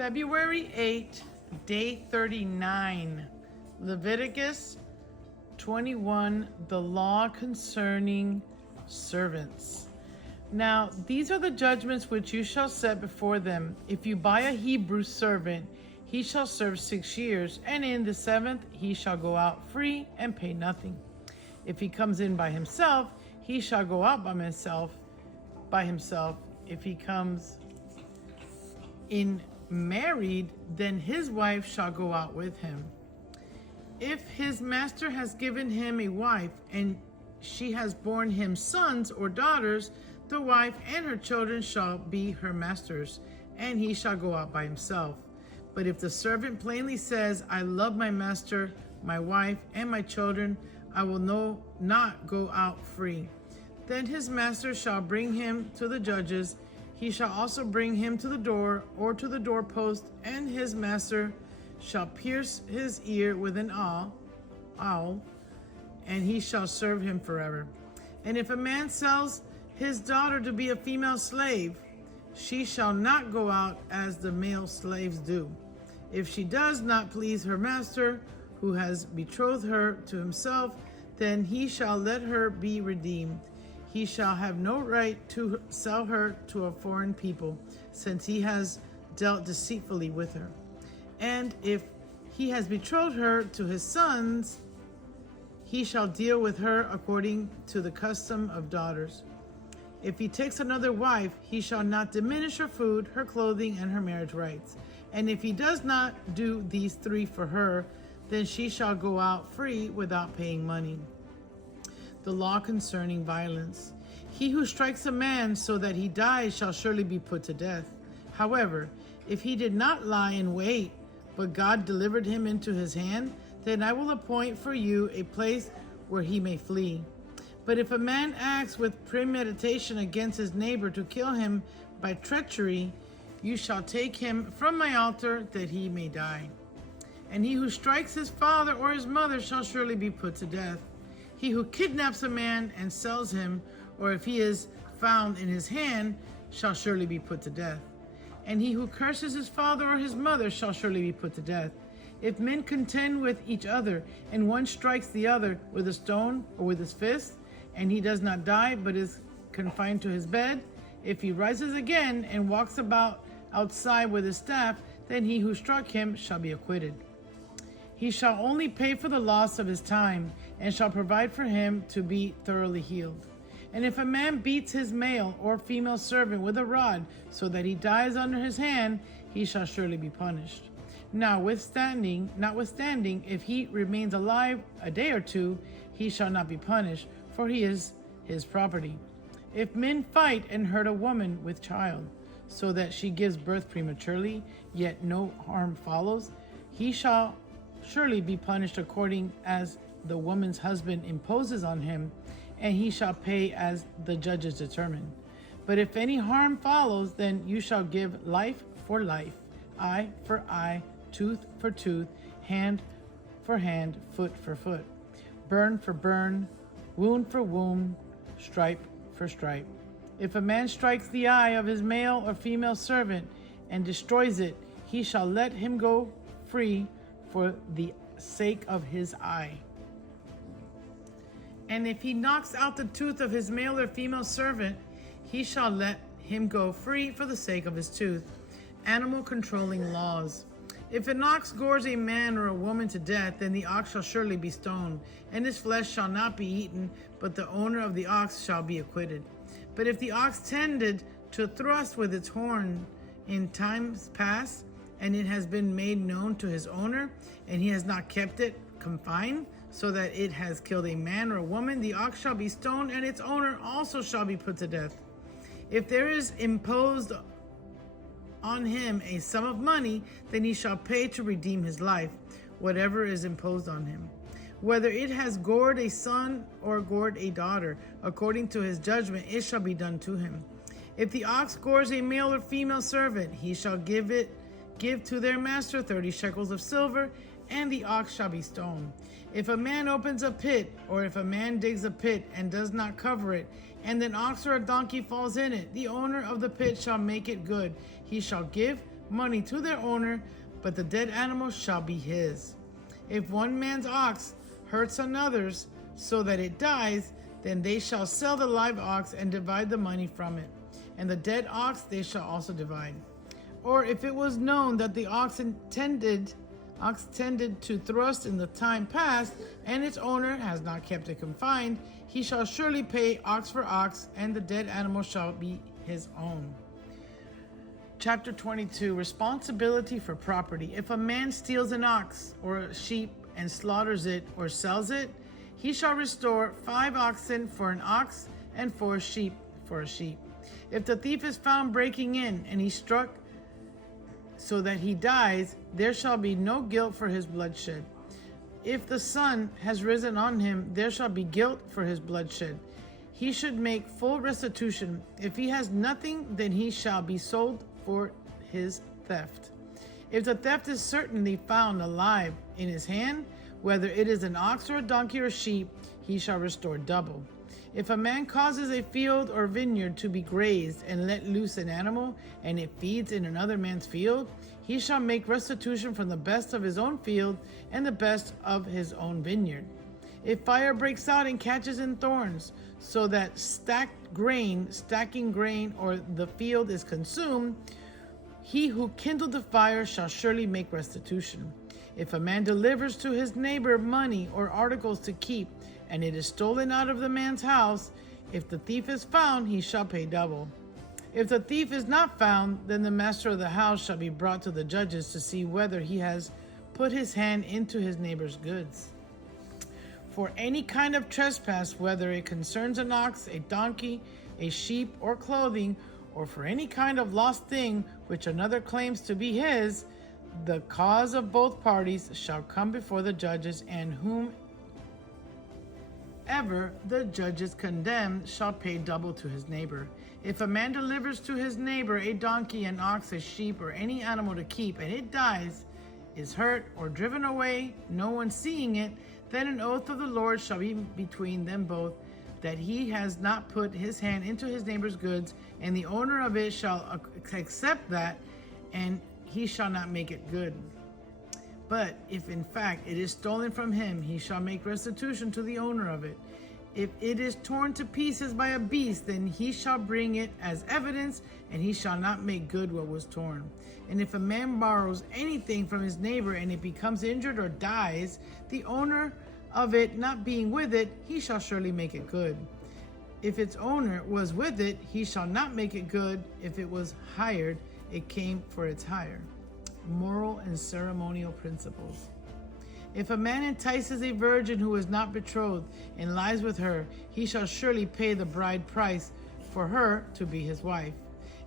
February 8, day 39, Leviticus 21, the law concerning servants. Now, these are the judgments which you shall set before them. If you buy a Hebrew servant, he shall serve 6 years, and in the 7th he shall go out free and pay nothing. If he comes in by himself, he shall go out by himself. If he comes in married, then his wife shall go out with him. If his master has given him a wife, and she has borne him sons or daughters, the wife and her children shall be her master's, and he shall go out by himself. But if the servant plainly says, I love my master, my wife, and my children, I will not go out free. Then his master shall bring him to the judges. He shall also bring him to the door or to the doorpost, and his master shall pierce his ear with an awl, and he shall serve him forever. And if a man sells his daughter to be a female slave, she shall not go out as the male slaves do. If she does not please her master, who has betrothed her to himself, then he shall let her be redeemed. He shall have no right to sell her to a foreign people, since he has dealt deceitfully with her. And if he has betrothed her to his sons, he shall deal with her according to the custom of daughters. If he takes another wife, he shall not diminish her food, her clothing, and her marriage rights. And if he does not do these 3 for her, then she shall go out free without paying money. The law concerning violence. He who strikes a man so that he dies shall surely be put to death. However, if he did not lie in wait, but God delivered him into his hand, then I will appoint for you a place where he may flee. But if a man acts with premeditation against his neighbor to kill him by treachery, you shall take him from my altar that he may die. And he who strikes his father or his mother shall surely be put to death. He who kidnaps a man and sells him, or if he is found in his hand, shall surely be put to death. And he who curses his father or his mother shall surely be put to death. If men contend with each other, and one strikes the other with a stone or with his fist, and he does not die but is confined to his bed, if he rises again and walks about outside with his staff, then he who struck him shall be acquitted. He shall only pay for the loss of his time, and shall provide for him to be thoroughly healed. And if a man beats his male or female servant with a rod, so that he dies under his hand, he shall surely be punished. Notwithstanding, if he remains alive a day or 2, he shall not be punished, for he is his property. If men fight and hurt a woman with child, so that she gives birth prematurely, yet no harm follows, he shall surely be punished according as the woman's husband imposes on him, and he shall pay as the judges determine. But if any harm follows, then you shall give life for life, eye for eye, tooth for tooth, hand for hand, foot for foot, burn for burn, wound for wound, stripe for stripe. If a man strikes the eye of his male or female servant and destroys it, he shall let him go free for the sake of his eye. And if he knocks out the tooth of his male or female servant, he shall let him go free for the sake of his tooth. Animal controlling laws. If an ox gores a man or a woman to death, then the ox shall surely be stoned, and his flesh shall not be eaten, but the owner of the ox shall be acquitted. But if the ox tended to thrust with its horn in times past, and it has been made known to his owner, and he has not kept it confined, so that it has killed a man or a woman, the ox shall be stoned, and its owner also shall be put to death. If there is imposed on him a sum of money, then he shall pay to redeem his life, whatever is imposed on him. Whether it has gored a son or gored a daughter, according to his judgment, it shall be done to him. If the ox gores a male or female servant, he shall give to their master 30 shekels of silver, and the ox shall be stoned. If a man opens a pit, or if a man digs a pit and does not cover it, and an ox or a donkey falls in it, the owner of the pit shall make it good. He shall give money to their owner, but the dead animal shall be his. If one man's ox hurts another's so that it dies, then they shall sell the live ox and divide the money from it, and the dead ox they shall also divide. Or if it was known that the ox tended to thrust in the time past, and its owner has not kept it confined, he shall surely pay ox for ox, and the dead animal shall be his own. Chapter 22, Responsibility for Property. If a man steals an ox or a sheep and slaughters it or sells it, he shall restore 5 oxen for an ox and 4 sheep for a sheep. If the thief is found breaking in and he struck so that he dies, there shall be no guilt for his bloodshed. If the sun has risen on him, there shall be guilt for his bloodshed. He should make full restitution. If he has nothing, then he shall be sold for his theft. If the theft is certainly found alive in his hand, whether it is an ox or a donkey or a sheep, he shall restore double. If a man causes a field or vineyard to be grazed and let loose an animal, and it feeds in another man's field, he shall make restitution from the best of his own field and the best of his own vineyard. If fire breaks out and catches in thorns, so that stacking grain, or the field is consumed, he who kindled the fire shall surely make restitution. If a man delivers to his neighbor money or articles to keep, and it is stolen out of the man's house, if the thief is found, he shall pay double. If the thief is not found, then the master of the house shall be brought to the judges to see whether he has put his hand into his neighbor's goods. For any kind of trespass, whether it concerns an ox, a donkey, a sheep, or clothing, or for any kind of lost thing which another claims to be his, the cause of both parties shall come before the judges, and whomever the judges condemn shall pay double to his neighbor. If a man delivers to his neighbor a donkey, an ox, a sheep, or any animal to keep, and it dies, is hurt, or driven away, no one seeing it, then an oath of the Lord shall be between them both, that he has not put his hand into his neighbor's goods, and the owner of it shall accept that, and he shall not make it good. But if in fact it is stolen from him, he shall make restitution to the owner of it. If it is torn to pieces by a beast, then he shall bring it as evidence, and he shall not make good what was torn. And if a man borrows anything from his neighbor, and it becomes injured or dies, the owner of it not being with it, he shall surely make it good. If its owner was with it, he shall not make it good. If it was hired, it came for its hire. Moral and ceremonial principles. If a man entices a virgin who is not betrothed and lies with her, he shall surely pay the bride price for her to be his wife.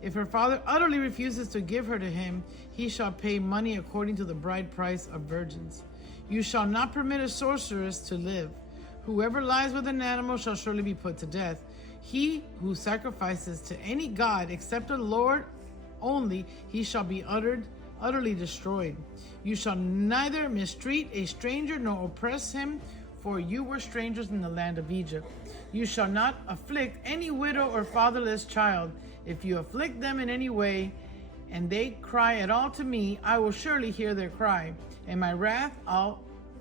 If her father utterly refuses to give her to him, he shall pay money according to the bride price of virgins. You shall not permit a sorceress to live. Whoever lies with an animal shall surely be put to death. He who sacrifices to any god except the Lord only, he shall be utterly destroyed. You shall neither mistreat a stranger nor oppress him, for you were strangers in the land of Egypt. You shall not afflict any widow or fatherless child. If you afflict them in any way, and they cry at all to me, I will surely hear their cry, and my wrath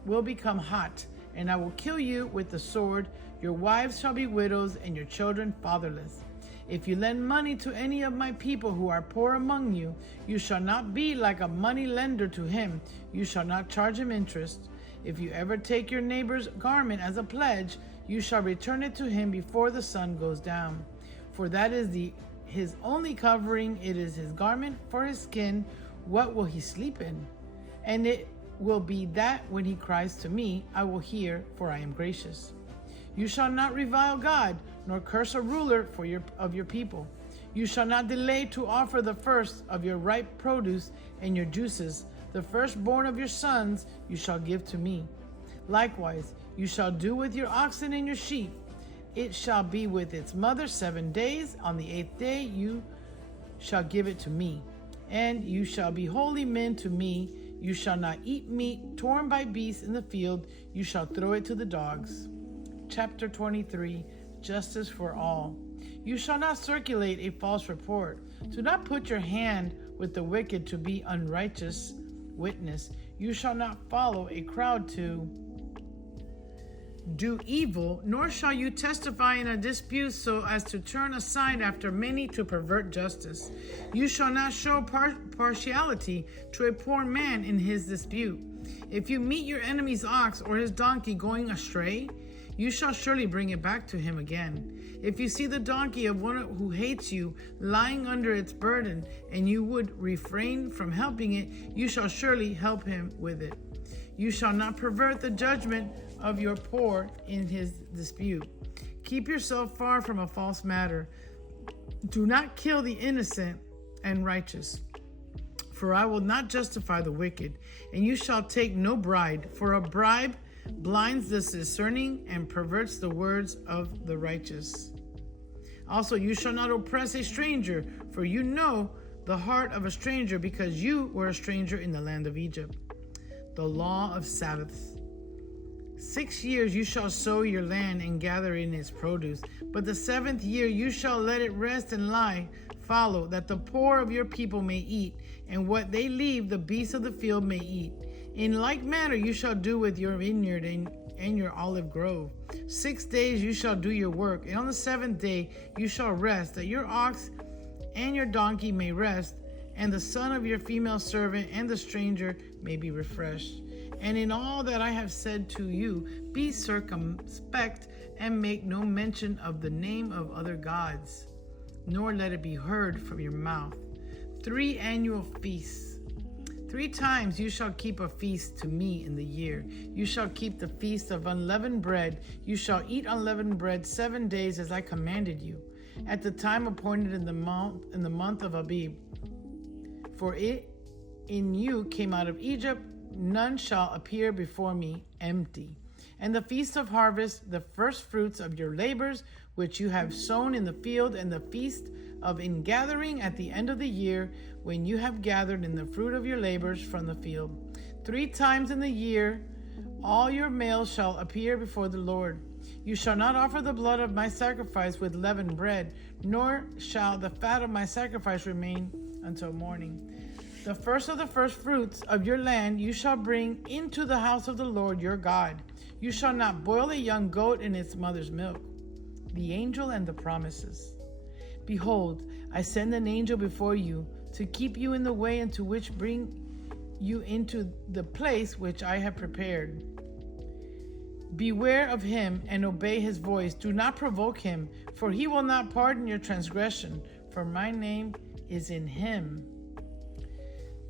will become hot, and I will kill you with the sword. Your wives shall be widows, and your children fatherless. If you lend money to any of my people who are poor among you, you shall not be like a money lender to him. You shall not charge him interest. If you ever take your neighbor's garment as a pledge, you shall return it to him before the sun goes down. For that is his only covering, it is his garment for his skin. What will he sleep in? And it will be that when he cries to me, I will hear, for I am gracious. You shall not revile God, nor curse a ruler of your people. You shall not delay to offer the first of your ripe produce and your juices. The firstborn of your sons you shall give to me. Likewise, you shall do with your oxen and your sheep. It shall be with its mother 7 days. On the 8th day you shall give it to me. And you shall be holy men to me. You shall not eat meat torn by beasts in the field. You shall throw it to the dogs. Chapter 23, Justice for all. You shall not circulate a false report. Do not put your hand with the wicked to be unrighteous witness. You shall not follow a crowd to do evil, nor shall you testify in a dispute so as to turn aside after many to pervert justice. You shall not show partiality to a poor man in his dispute. If you meet your enemy's ox or his donkey going astray, you shall surely bring it back to him again. If you see the donkey of one who hates you lying under its burden, and you would refrain from helping it, you shall surely help him with it. You shall not pervert the judgment of your poor in his dispute. Keep yourself far from a false matter. Do not kill the innocent and righteous, for I will not justify the wicked. And you shall take no bribe, for a bribe blinds the discerning and perverts the words of the righteous. Also, you shall not oppress a stranger, for you know the heart of a stranger, because you were a stranger in the land of Egypt. The law of Sabbaths. 6 years you shall sow your land and gather in its produce, but the 7th year you shall let it rest and lie fallow, that the poor of your people may eat, and what they leave the beasts of the field may eat. In like manner you shall do with your vineyard and your olive grove. 6 days you shall do your work, and on the 7th day you shall rest, that your ox and your donkey may rest, and the son of your female servant and the stranger may be refreshed. And in all that I have said to you, be circumspect, and make no mention of the name of other gods, nor let it be heard from your mouth. 3 annual feasts. 3 times you shall keep a feast to me in the year. You shall keep the feast of unleavened bread. You shall eat unleavened bread 7 days as I commanded you, at the time appointed in the month of Abib. For it in you came out of Egypt. None shall appear before me empty. And the feast of harvest, the first fruits of your labors, which you have sown in the field, and the feast of ingathering at the end of the year, when you have gathered in the fruit of your labors from the field. 3 times in the year all your males shall appear before the Lord. You shall not offer the blood of my sacrifice with leavened bread, nor shall the fat of my sacrifice remain until morning. The first of the first fruits of your land you shall bring into the house of the Lord your God. You shall not boil a young goat in its mother's milk. The angel and the promises. Behold, I send an angel before you to keep you in the way, and to which bring you into the place which I have prepared. Beware of him and obey his voice. Do not provoke him, for he will not pardon your transgression, for my name is in him.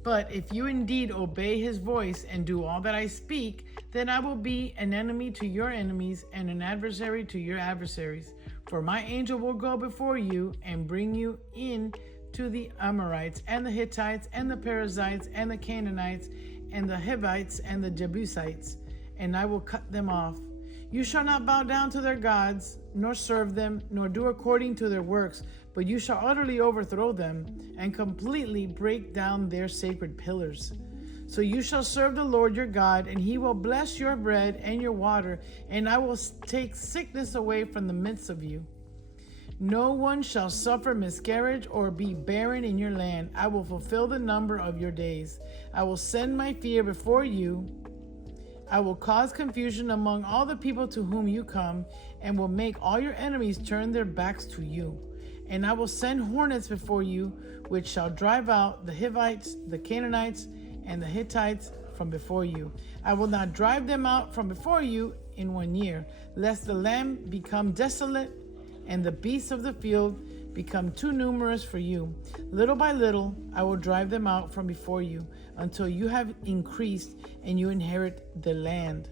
But if you indeed obey his voice and do all that I speak, then I will be an enemy to your enemies and an adversary to your adversaries. For my angel will go before you and bring you in to the Amorites and the Hittites and the Perizzites and the Canaanites and the Hivites and the Jebusites, and I will cut them off. You shall not bow down to their gods, nor serve them, nor do according to their works, but you shall utterly overthrow them and completely break down their sacred pillars. So you shall serve the Lord your God, and he will bless your bread and your water, and I will take sickness away from the midst of you. No one shall suffer miscarriage or be barren in your land. I will fulfill the number of your days. I will send my fear before you. I will cause confusion among all the people to whom you come, and will make all your enemies turn their backs to you. And I will send hornets before you, which shall drive out the Hivites, the Canaanites, and the Hittites from before you. I will not drive them out from before you in 1 year, lest the land become desolate and the beasts of the field become too numerous for you. Little by little I will drive them out from before you, until you have increased and you inherit the land.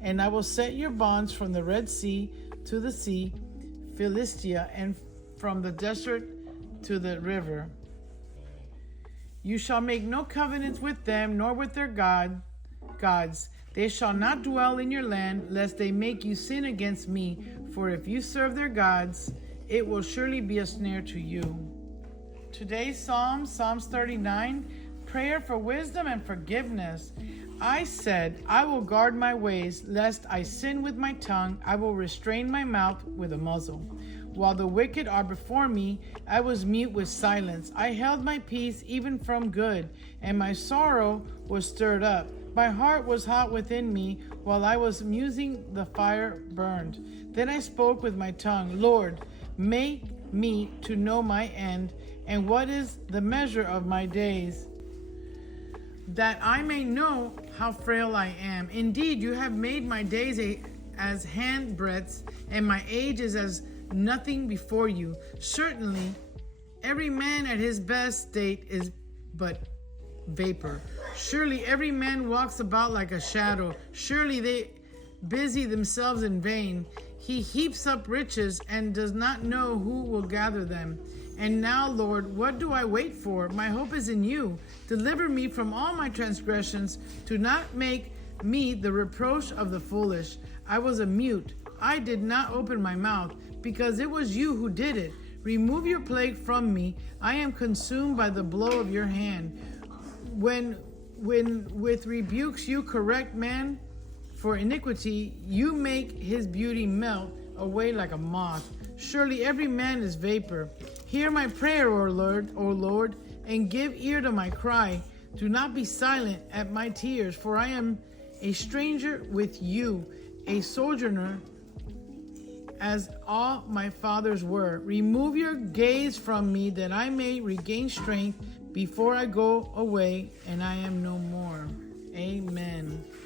And I will set your bonds from the Red Sea to the sea, Philistia, and from the desert to the river. You shall make no covenants with them, nor with their gods. They shall not dwell in your land, lest they make you sin against me. For if you serve their gods, it will surely be a snare to you. Today's Psalm, Psalms 39, prayer for wisdom and forgiveness. I said, I will guard my ways, lest I sin with my tongue. I will restrain my mouth with a muzzle. While the wicked are before me, I was mute with silence. I held my peace even from good, and my sorrow was stirred up. My heart was hot within me. While I was musing, the fire burned. Then I spoke with my tongue, Lord, make me to know my end, and what is the measure of my days, that I may know how frail I am. Indeed, you have made my days as handbreadths, and my age is as nothing before you. Certainly, every man at his best state is but vapor. Surely every man walks about like a shadow. Surely they busy themselves in vain. He heaps up riches and does not know who will gather them. And now, Lord, what do I wait for? My hope is in you. Deliver me from all my transgressions. Do not make me the reproach of the foolish. I was a mute. I did not open my mouth, because it was you who did it. Remove your plague from me. I am consumed by the blow of your hand. When with rebukes you correct man for iniquity, you make his beauty melt away like a moth. Surely every man is vapor. Hear my prayer, O Lord, and give ear to my cry. Do not be silent at my tears, for I am a stranger with you, a sojourner as all my fathers were. Remove your gaze from me, that I may regain strength before I go away and I am no more. Amen.